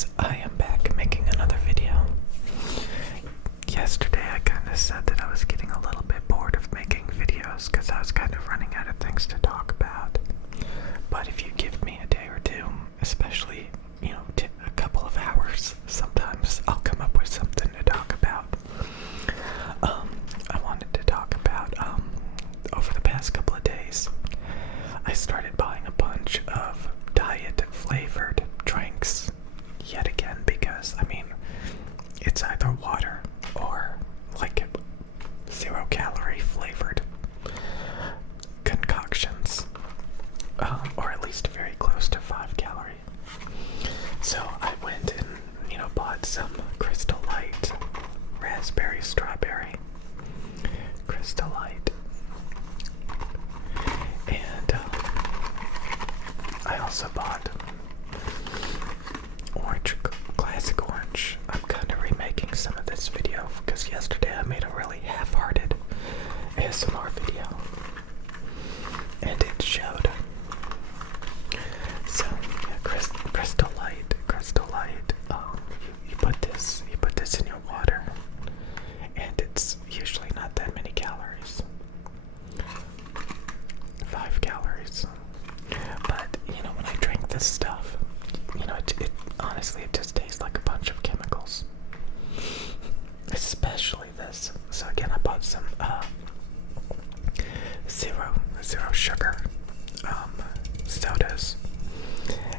guys, I am back making another video. Yesterday I kind of said that I was getting a little bit bored of making videos because I was kind of running out of things to talk about. But if you give me a day or two, especially, a couple of hours, sometimes I'll come up with something to talk about. I wanted to talk about, over the past couple of days, I started buying a bunch of diet flavored drinks yet again because, it's either water or like 0 calorie flavored concoctions, or at least very close to 5 calorie. So I went and, bought some Crystal Light, raspberry, strawberry, Crystal Light, and I also bought orange, classic orange. I'm kind of remaking some of this video because yesterday I made a really half-hearted ASMR video, and it showed. So yeah, Crystal Light. You put this in your water, and it's usually not that many calories. 5 calories. But when I drink this stuff, it honestly, it just tastes like a bunch of chemicals. Especially this. So again, I bought some zero sugar sodas,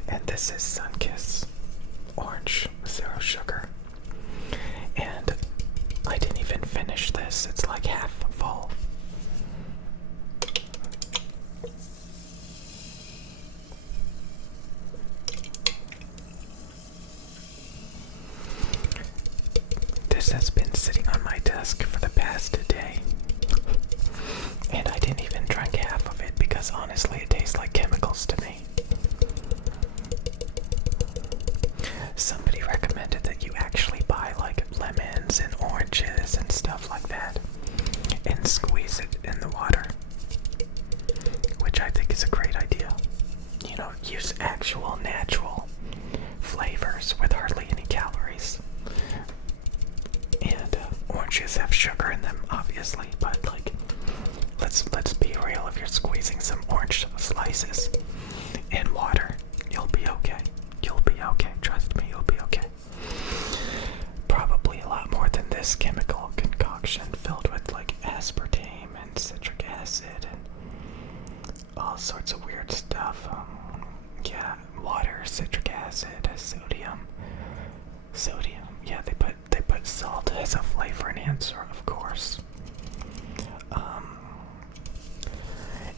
and this is Sunkiss orange, 0 sugar. And I didn't even finish this. It's like half full. This has been sitting on my desk for the past day, and I didn't even drink half of it because honestly it tastes like chemicals to me. Somebody recommended that you actually buy like lemons and oranges and stuff like that and squeeze it in the water, which I think is a great idea. Use actual natural flavors with hardly any calories. And oranges have sugar in them, obviously, but let's be real. If you're squeezing some orange slices in water, you'll be okay. You'll be okay. Trust me, you'll be okay. Probably a lot more than this chemical concoction filled with like aspartame and citric acid and all sorts of weird stuff. Water, citric acid, sodium. Yeah, they put salt as a flavor enhancer, of course.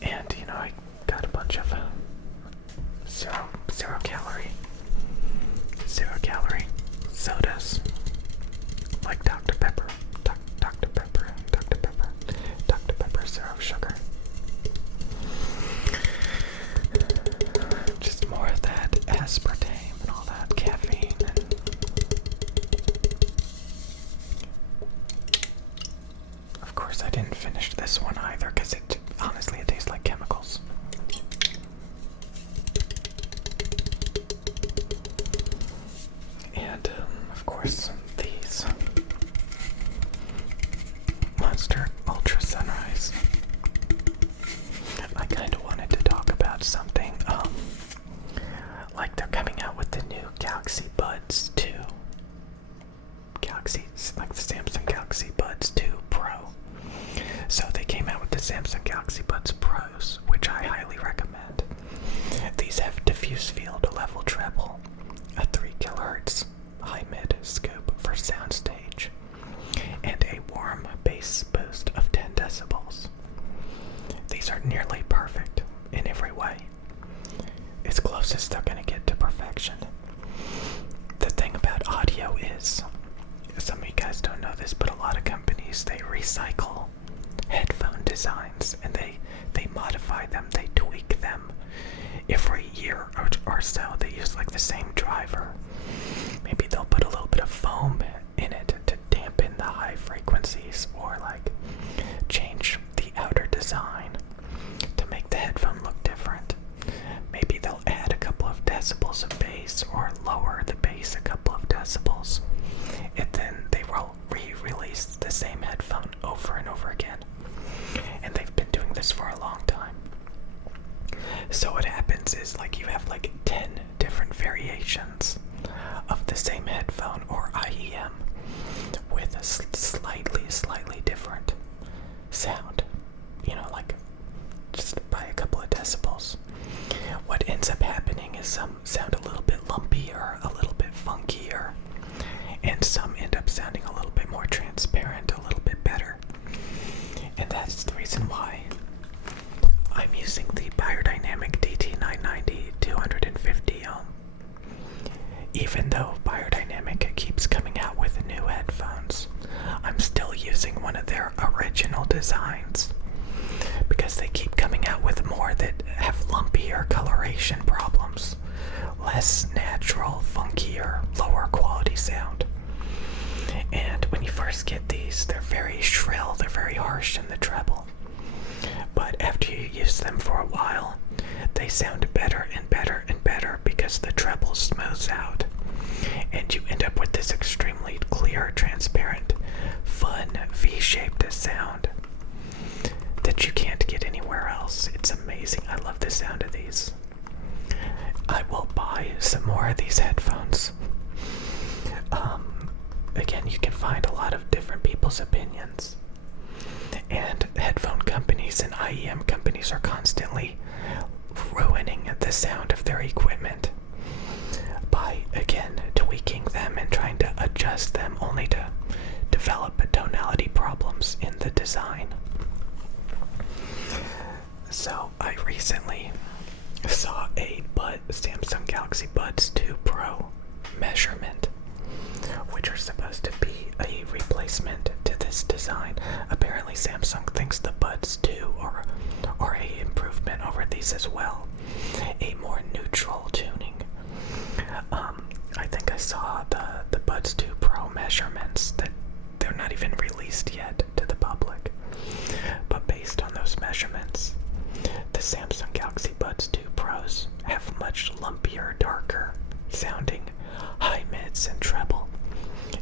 And I got a bunch of zero calorie sodas, like Dr. Pepper, Dr. Pepper, 0 sugar. Just more of that aspartame and all that caffeine. Of course, I didn't finish this one either because honestly it tastes like chemicals. And of course these Monster Ultra Sunrise. I kind of wanted to talk about something, like they're coming out with the new Galaxy Buds 2. Like the Samsung Galaxy Buds 2 Pro. So they came out with the Samsung Galaxy Buds Pros, which I highly recommend. These have diffuse field level treble, a 3 kHz high-mid scoop for soundstage, and a warm bass boost of 10 decibels. These are nearly perfect in every way. As close as they're going to get to perfection. The thing about audio is, some of you guys don't know this, but a lot of companies, they recycle headphone designs and they modify them, they tweak them every year or so. They use like the same driver. Maybe they'll put a little bit of foam in it to dampen the high frequencies, or like change the outer design to make the headphone look different. Maybe they'll add a couple of decibels of bass or lower the bass a couple even though Biodynamic keeps coming out with new headphones, I'm still using one of their original designs because they keep coming out with more that have lumpier coloration problems, less natural, funkier, lower quality sound. And when you first get these, they're very shrill, they're very harsh in the treble. But after you use them for a while, they sound better and better and better because the treble smooths out. And you end up with this extremely clear, transparent, fun, V-shaped sound that you can't get anywhere else. It's amazing. I love the sound of these. I will buy some more of these headphones. Again, you can find a lot of different people's opinions. And headphone companies and IEM companies are constantly ruining the sound of their equipment by, again, tweaking them and trying to adjust them only to develop tonality problems in the design. So I recently saw a Samsung Galaxy Buds 2 Pro measurement, which are supposed to be a replacement to this design. Apparently Samsung thinks the Buds 2 are a improvement over these as well, a more neutral tuning. I think I saw the Buds 2 Pro measurements that they're not even released yet to the public, but based on those measurements, the Samsung Galaxy Buds 2 Pros have much lumpier, darker sounding high mids and treble,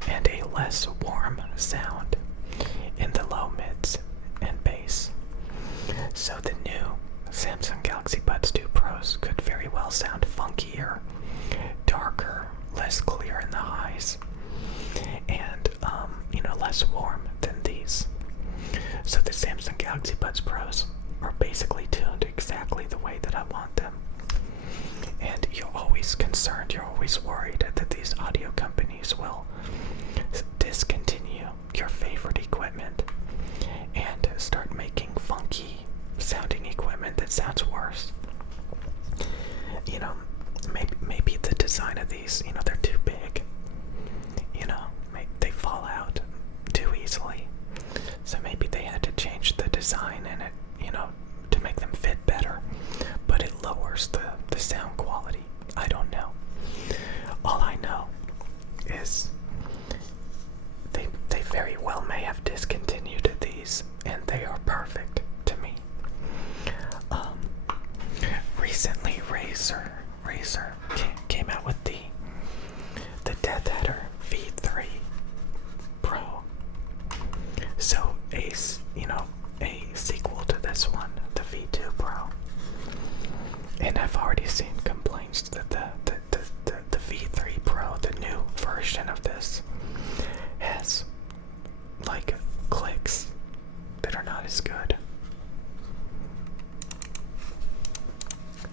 and a less warm sound in the low mids and bass. So the new Samsung Galaxy Buds 2 Pros could very well sound funkier, darker, less clear in the highs, and less warm than these. So the Samsung Galaxy Buds Pros are basically tuned exactly the way that I want them. And you're always concerned, you're always worried that these audio companies will discontinue your favorite equipment and start making funky sounding equipment that sounds worse. Maybe the design of these, they're too big. They fall out too easily. So maybe they had to change the design in it, to make them fit better. But it lowers the sound quality. I don't know. All I know is they very well may have discontinued these, and they are perfect to me. Recently, Razer came out with the Death Adder V3 Pro. So a sequel to this one, the V2 Pro. And I've already seen complaints that the V3 Pro, the new version of this, has like clicks that are not as good.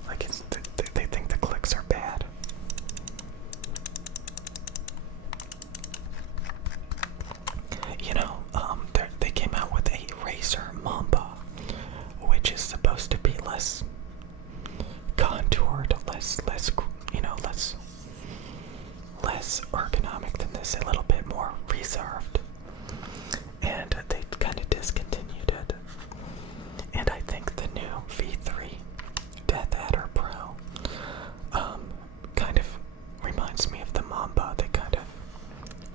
Like they think the clicks are bad. They came out with a Razer Mamba, which is supposed to be less contoured, less ergonomic than this, a little bit more reserved. And they kind of discontinued it. And I think the new V3 Death Adder Pro kind of reminds me of the Mamba. They kind of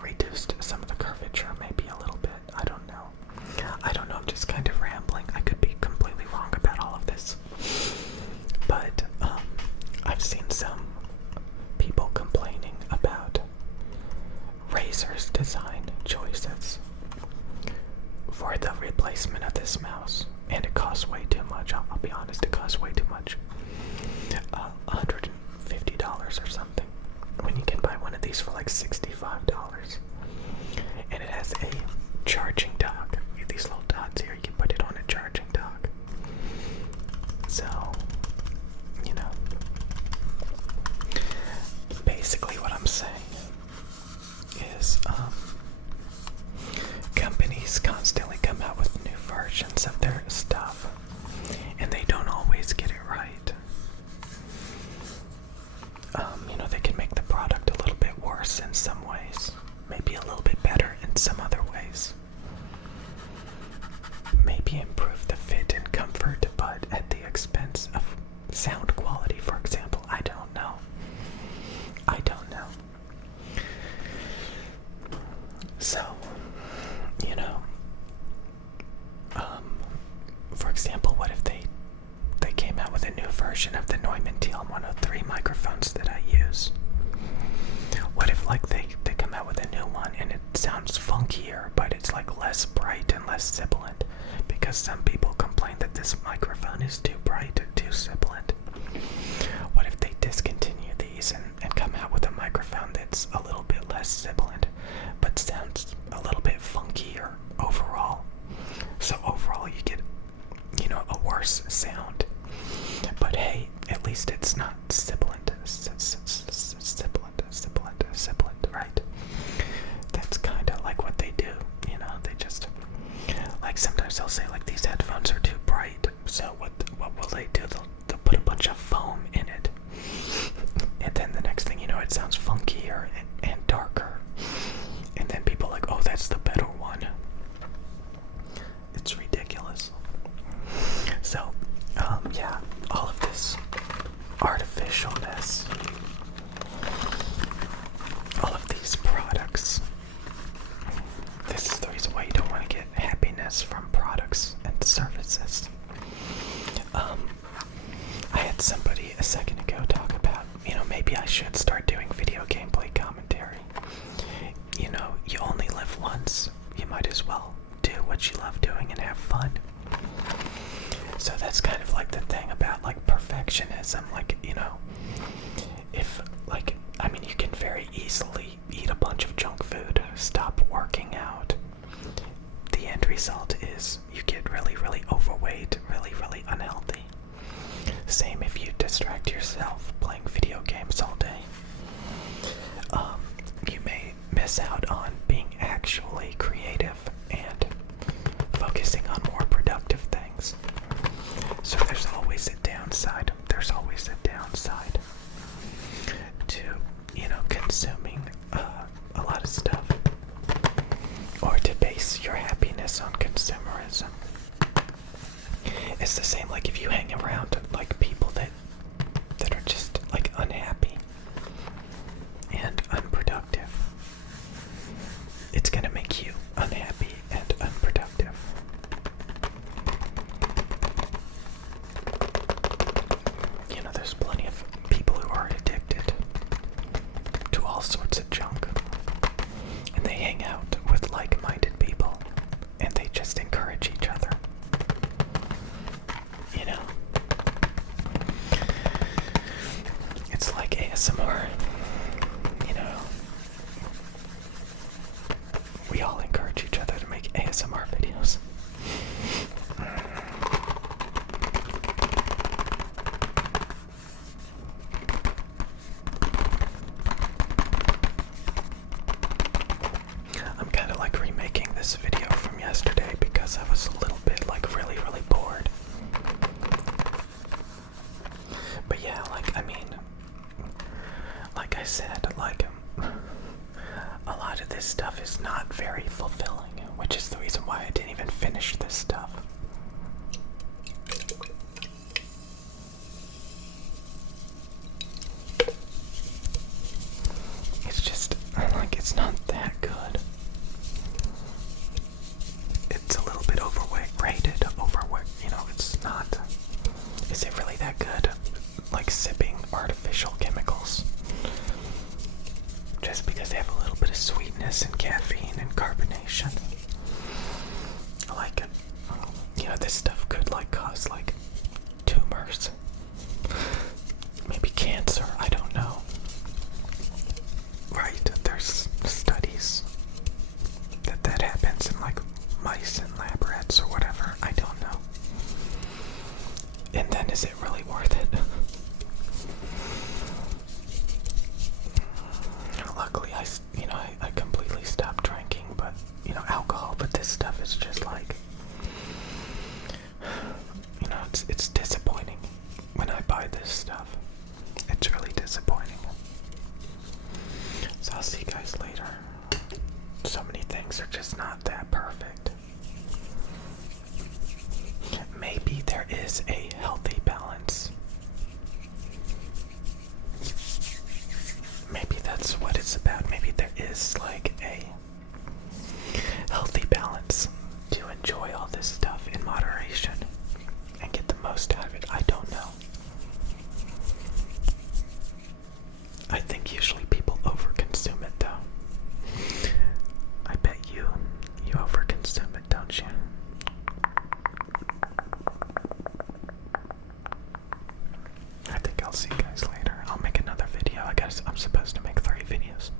reduced some of the curvature, maybe a little bit. I don't know. I'm just kind of rambling. I could be completely wrong about all of this. But I've seen some people complaining about Razer's design choices for the replacement of this mouse. And it costs way too much. I'll be honest, it costs way too much. $150 or something, when you can buy one of these for like $65. And it has a charging dock. These little dots here, you can put it on a charging dock. So, basically what I'm saying is companies constantly come out with new versions of their stuff, and they don't always get it right. They can make the product a little bit worse in some ways, maybe a little bit better in some other ways. Maybe improve the fit and comfort, but at the expense of sound quality, for example. I don't know. So, for example, what if they came out with a new version of the Neumann TL103 microphones that I use? What if they come out with a new one and it sounds funkier, but it's like less bright and less sibilant? Because some people complain that this microphone is too bright and too sibilant. What if they discontinue these and come out with a microphone that's a little bit less sibilant, but sounds a little bit funkier overall? So overall you get, a worse sound. But hey, at least it's not sibilant, right? That's kind of like what they do, they just, like sometimes they'll say like these headphones are too bright, so what will they do? They'll put a bunch of foam in it, and then the next thing you know, it sounds funkier and darker, and then people are like, oh, that's the better one. It's ridiculous. So, yeah, all of this artificialness, all of these products, this is the reason why you don't want to get happiness from products and services. I had somebody a second ago talk about, maybe I should start doing video gameplay commentary. You only live once. You might as well do what you love doing and have fun. So that's kind of like the thing about like perfectionism. Like, if you can very easily eat a bunch of junk food, stop working out. The end result is you get really, really overweight, really, really unhealthy. Same if you distract yourself playing video games all day. You may miss out on being actually creative and focusing on more productive things. So there's always a downside. There's always a downside to, consuming a lot of stuff, or to base your happiness on consumerism. It's the same like if you hang around like people that are just like unhappy and unproductive. It's gonna make you unhappy and unproductive. There's plenty of people who are addicted to all sorts of junk, and they hang out with like-minded people, and they just encourage each other. It's like ASMR. We all encourage each other to make ASMR videos. I'm kind of like remaking this video from yesterday because I was a little bit like really, really bored. But yeah, like I said, a lot of this stuff is not very fulfilling, which is the reason why I didn't even finish this stuff. It's just, it's not that good. It's a little bit rated, it's not. Is it really that good? Like sipping artificial chemicals. Just because they have a little bit of sweetness and caffeine and carbonation. I like it. because I'm supposed to make 3 videos.